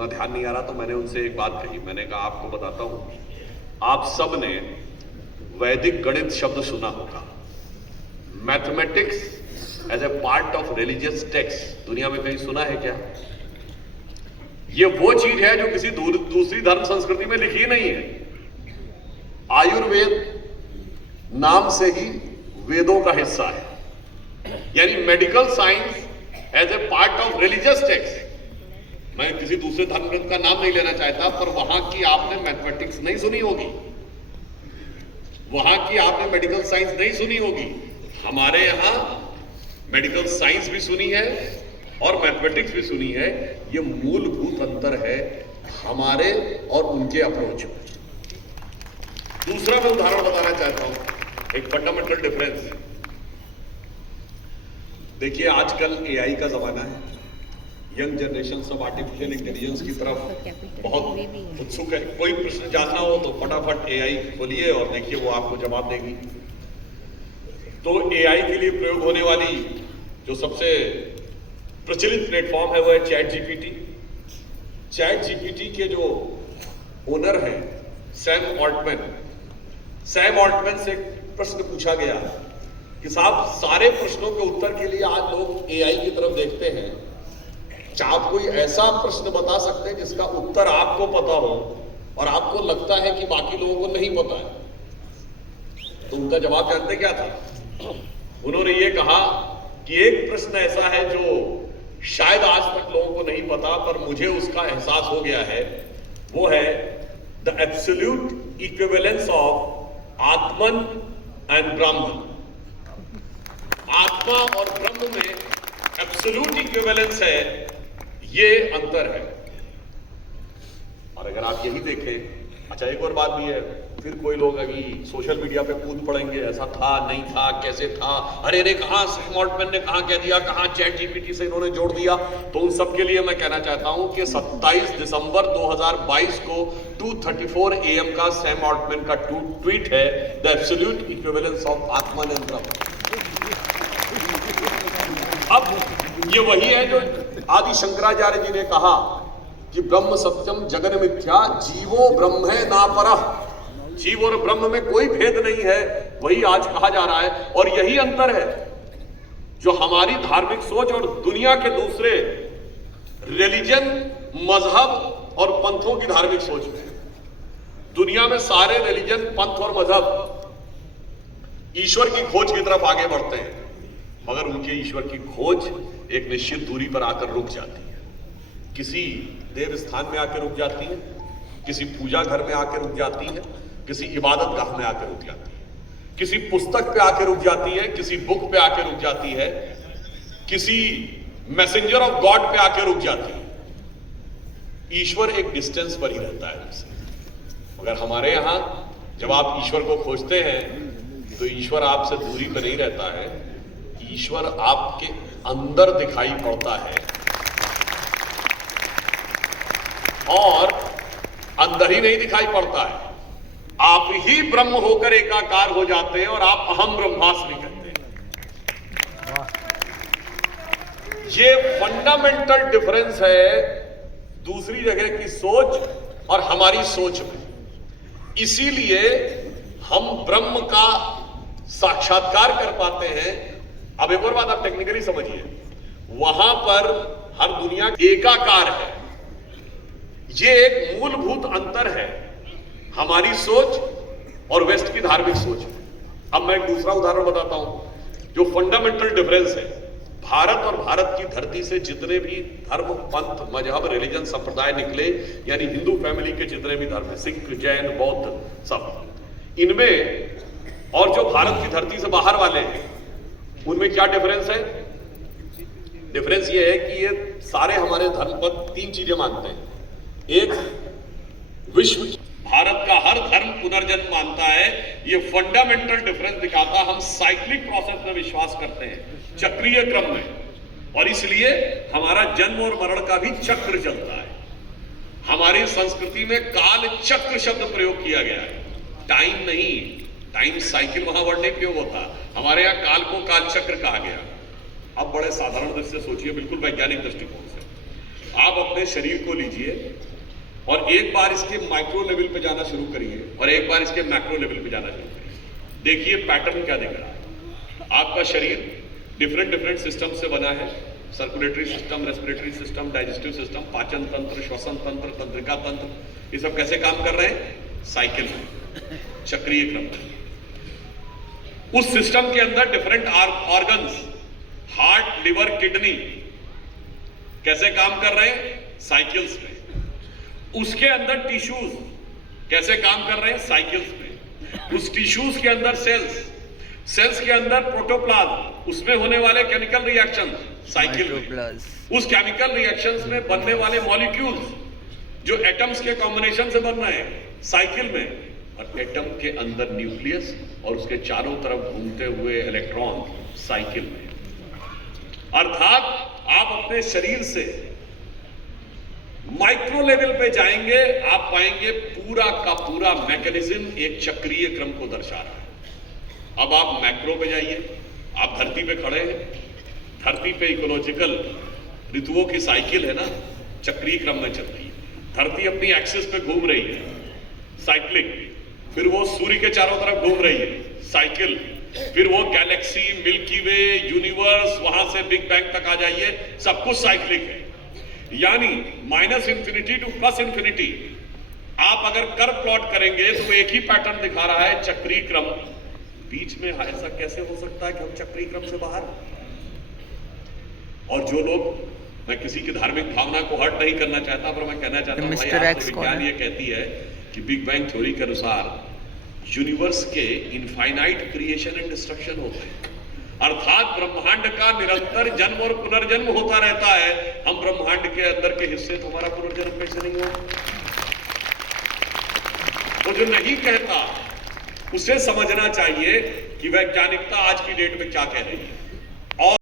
उतना ध्यान नहीं आ रहा तो मैंने उनसे एक बात कही। मैंने कहा आपको बताता हूं, आप सब ने वैदिक गणित शब्द सुना होगा। Mathematics as a part of religious text दुनिया में कहीं सुना है क्या? ये वो चीज है जो किसी दूसरी धर्म संस्कृति में लिखी नहीं है। आयुर्वेद नाम से ही वेदों का हिस्सा है, यानी medical science as a part of religious text. मैं किसी दूसरे धर्म ग्रंथ का नाम नहीं लेना चाहता, पर वहां की आपने मैथमेटिक्स नहीं सुनी होगी, वहां की आपने मेडिकल साइंस नहीं सुनी होगी। हमारे यहां मेडिकल साइंस भी सुनी है और मैथमेटिक्स भी सुनी है। ये मूलभूत अंतर है हमारे और उनके अप्रोच में। दूसरा मैं उदाहरण बताना चाहता हूं, एक फंडामेंटल डिफरेंस। देखिए आजकल एआई का जमाना है, यंग जनरेशन सब आर्टिफिशियल इंटेलिजेंस की तरफ बहुत उत्सुक है। कोई प्रश्न जानना हो तो फटाफट एआई खोलिए और देखिए वो आपको जवाब देगी। तो एआई के लिए प्रयोग होने वाली जो सबसे प्रचलित प्लेटफॉर्म है वो है चैट जीपीटी। चैट जीपीटी के जो ओनर हैं सैम ऑल्टमैन से प्रश्न पूछा गया कि साहब सारे प्रश्नों के उत्तर के लिए आज लोग एआई की तरफ देखते हैं, क्या आप कोई ऐसा प्रश्न बता सकते हैं जिसका उत्तर आपको पता हो और आपको लगता है कि बाकी लोगों को नहीं पता है? तो उनका जवाब जानते क्या था? उन्होंने ये कहा कि एक प्रश्न ऐसा है जो शायद आज तक लोगों को नहीं पता पर मुझे उसका एहसास हो गया है, वो है the absolute equivalence of Atman and ब्राह्मण। आत्मा और ब्रह्म में एब्सोल्यूट इक्विवेलेंस है, ये अंतर है। और अगर आप यही देखें, अच्छा एक और बात भी है, फिर कोई लोग अभी सोशल मीडिया पे कूद पड़ेंगे, ऐसा था नहीं था कैसे था, अरे ने कहा सैम ऑल्टमैन ने कहा कह दिया, कहा चैट जीपीटी से इन्होंने जोड़ दिया। तो उन सब के लिए मैं कहना चाहता हूं कि 27 दिसंबर 2022 को 2:34 AM का सैम ऑल्टमैन का ट्वीट है, the absolute equivalence of Atman and ब्रह्म। अब ये वही है जो आदि शंकराचार्य जी ने कहा कि ब्रह्म सत्यम जगन मिथ्या जीवो ब्रह्म ना परः। जीव और ब्रह्म में कोई भेद नहीं है, वही आज कहा जा रहा है। और यही अंतर है जो हमारी धार्मिक सोच और दुनिया के दूसरे रिलीजन, मजहब और पंथों की धार्मिक सोच में। दुनिया में सारे रिलीजन, पंथ और मजहब ईश्वर की खोज की तरफ आगे बढ़ते हैं, मगर उनके ईश्वर की खोज एक निश्चित दूरी पर आकर रुक जाती है। किसी देव स्थान में आकर रुक जाती है, किसी पूजा घर में आकर रुक जाती है, किसी इबादत गाह में आकर रुक जाती है, किसी पुस्तक पे आकर रुक जाती है, किसी बुक पे आकर रुक जाती है, किसी मैसेंजर ऑफ गॉड पे आकर रुक जाती है। ईश्वर एक डिस्टेंस पर ही रहता है उनसे। मगर हमारे यहां जब आप ईश्वर को खोजते हैं तो ईश्वर आपसे दूरी पर नहीं रहता है, ईश्वर आपके अंदर दिखाई पड़ता है और अंदर ही नहीं दिखाई पड़ता है, आप ही ब्रह्म होकर एकाकार हो जाते हैं और आप अहम ब्रह्मास्मि कहते हैं। ये फंडामेंटल डिफरेंस है दूसरी जगह की सोच और हमारी सोच में। इसीलिए हम ब्रह्म का साक्षात्कार कर पाते हैं। अब एक और बात आप टेक्निकली समझिए, वहां पर हर दुनिया एकाकार है, ये एक मूलभूत अंतर है हमारी सोच और वेस्ट की धार्मिक सोच में। अब मैं एक दूसरा उदाहरण बताता हूं जो फंडामेंटल डिफरेंस है। भारत और भारत की धरती से जितने भी धर्म, पंथ, मजहब, रिलीजन, संप्रदाय निकले, यानी हिंदू फैमिली के जितने भी धर्म है, सिख, जैन, बौद्ध, सब, इनमें और जो भारत की धरती से बाहर वाले हैं उनमें क्या डिफरेंस है? डिफरेंस ये है कि ये सारे हमारे धर्म पर तीन चीजें मानते हैं। एक, विश्व, भारत का हर धर्म पुनर्जन्म मानता है। ये फंडामेंटल डिफरेंस दिखाता है। हम साइक्लिक प्रोसेस में विश्वास करते हैं, चक्रीय क्रम में, और इसलिए हमारा जन्म और मरण का भी चक्र चलता है। हमारी संस्कृति में काल चक्र शब्द प्रयोग किया गया है, टाइम नहीं। टाइम साइकिल वहां वर्ड नहीं प्रयोग होता, हमारे यहां काल को काल चक्र कहा गया। अब बड़े साधारण दृष्टि से सोचिए, बिल्कुल वैज्ञानिक दृष्टिकोण से, आप अपने शरीर को लीजिए और एक बार इसके माइक्रो लेवल पे जाना शुरू करिए और एक बार इसके मैक्रो लेवल पे जाना शुरू करिए। देखिए पैटर्न क्या दिख रहा है। आपका शरीर डिफरेंट सिस्टम से बना है। Circulatory system, respiratory system, digestive system, पाचन तंत्र, श्वसन तंत्र, तंत्रिका तंत्र, ये सब कैसे काम कर रहे हैं? साइकिल में, चक्रीय क्रम में। उस सिस्टम के अंदर different organs, heart, liver, kidney कैसे काम कर रहे हैं? साइकिल्स में। उसके अंदर टिश्यूज कैसे काम कर रहे हैं? साइकिल्स में। उस टिश्यूज के अंदर सेल्स के अंदर प्रोटोप्लाज्म, उसमें होने वाले केमिकल रिएक्शन साइकिल में। उस केमिकल रिएक्शंस में बनने वाले मॉलिक्यूल्स जो एटम्स के कॉम्बिनेशन से बन रहे हैं साइकिल में। और एटम के अंदर न्यूक्लियस और उसके चारों तरफ घूमते हुए इलेक्ट्रॉन साइकिल में। अर्थात आप अपने शरीर से माइक्रो लेवल पे जाएंगे, आप पाएंगे पूरा का पूरा मैकेनिज्म एक चक्रीय क्रम को दर्शा रहा है। अब आप मैक्रो पे जाइए। आप धरती पे खड़े हैं, धरती पे इकोलॉजिकल ऋतुओं की साइकिल है ना, चक्रीय क्रम में चल रही है। धरती अपनी एक्सिस पे घूम रही है, साइक्लिक। फिर वो सूर्य के चारों तरफ घूम रही है, साइकिल। फिर वो गैलेक्सी, मिल्की वे, यूनिवर्स, वहां से बिग बैंग तक आ जाइए, सब कुछ साइक्लिक है। यानी -इंफिनिटी टू +इंफिनिटी आप अगर कर्व प्लॉट करेंगे तो वो एक ही पैटर्न दिखा रहा है, चक्रीय क्रम। बीच में ऐसा कैसे हो सकता है कि हम चक्रीय क्रम से बाहर? और जो लोग, मैं किसी की धार्मिक भावना को हर्ट नहीं करना चाहता, पर मैं कहना चाहता हूं भाई, विज्ञान ये कहती है कि बिग बैंग थ्योरी के अनुसार यूनिवर्स के इनफाइनाइट क्रिएशन एंड डिस्ट्रक्शन होते हैं। अर्थात ब्रह्मांड का निरंतर जन्म और पुनर्जन्म होता रहता है। हम ब्रह्मांड के अंदर के हिस्से, तो हमारा पुनर्जन्म कैसे नहीं हो? वो जो नहीं कहता उसे समझना चाहिए कि वैज्ञानिकता आज की डेट में क्या कह रही है।